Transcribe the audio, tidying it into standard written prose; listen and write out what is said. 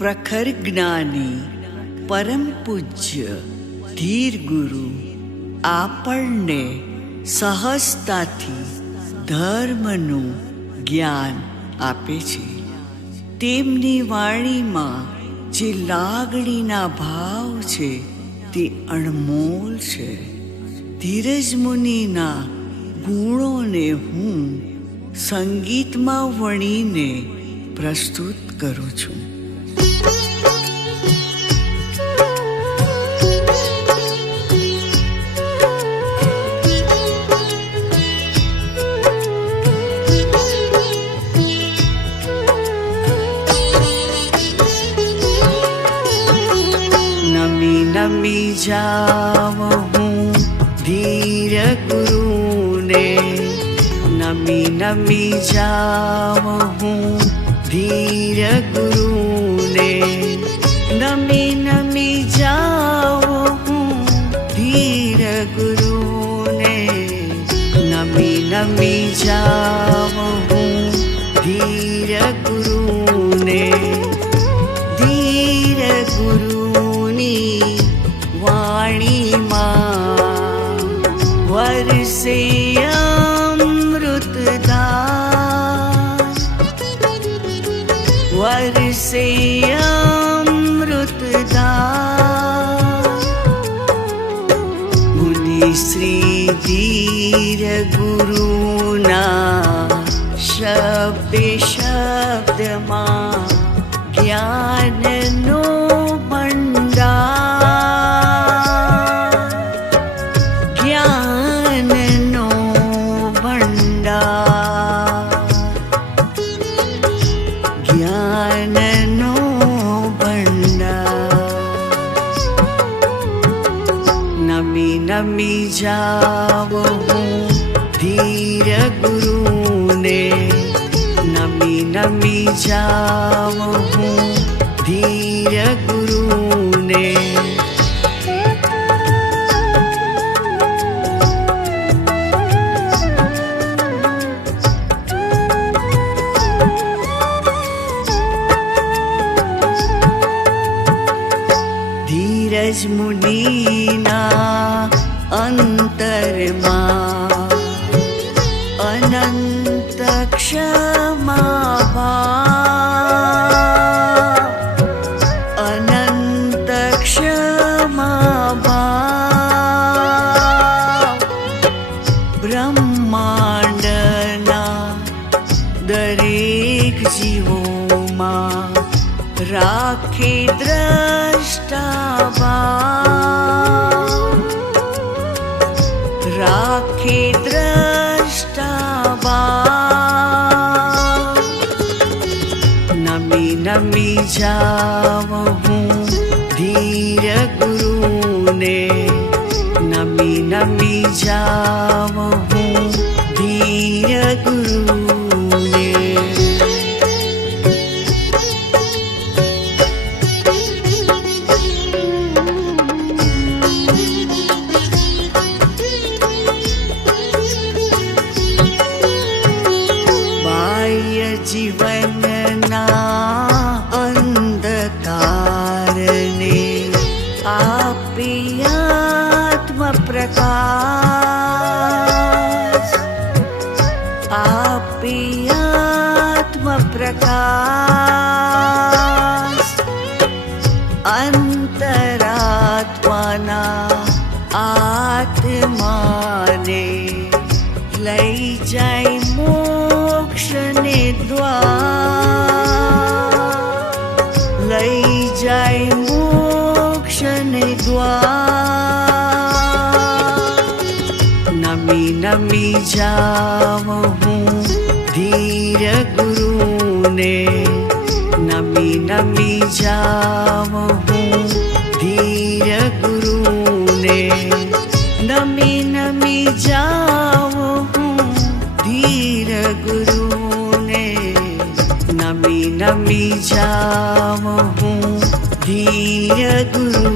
પ્રખર જ્ઞાની પરમ પૂજ્ય ધીર ગુરુ આપણને સહજતાથી ધર્મનું જ્ઞાન આપે છે. તેમની વાણીમાં જે લાગણીના ભાવ છે તે અણમોલ છે. ધીરજ મુનિના ગુણોને હું સંગીતમાં વણીને પ્રસ્તુત કરું છું. નમી જાવ હું ધીર ગુરુને, નમી જાવ હું ધીર ગુરુને, નમી જાવ હું ધીર ગુરુને, નમી જાવ હું ધીર ગુરુને. ધીર ગુરુની વાણીમાં વરસે અમૃતધાર, વરસે અમૃતધાર. મુનિ શ્રી ધીર ગુરુના શબ્દે શબ્દમાં જ્ઞાનનો ભંડાર, જ્ઞાનનો ભંડાર, જ્ઞાનનો ભંડાર. નમી જાવ હું ધીર ગુરુને, નમી જાવ હું ધીર ગુરુને. ધીરજ મુનિના અંતરમાં અનંત ક્ષમા ભાવ, અનંત ક્ષમા ભાવ. બ્રહ્માંડના દરેક જીવોમાં રાખે દ્રષ્ટા ભાવ, રાખે દ્રષ્ટા ભાવ. નમી જાવ હું ધીર ગુરુને, નમી જાવ હું ધીર ગુરુને. જીવનના અંધકારને આપી આત્મ પ્રકાશ, આપી આત્મ પ્રકાશ. અંતરાત્માના આત્માને લઈ જાય મોક્ષને દ્વાર, લઈ જાય મોક્ષને દ્વાર. નમી જાવ હું ધીર ગુરુને, નમી જાવ હું ધીર ગુરુને, નમી જાવ હું ધીર ગુરુને, નમી જાવ હું ધીર ગુરુ.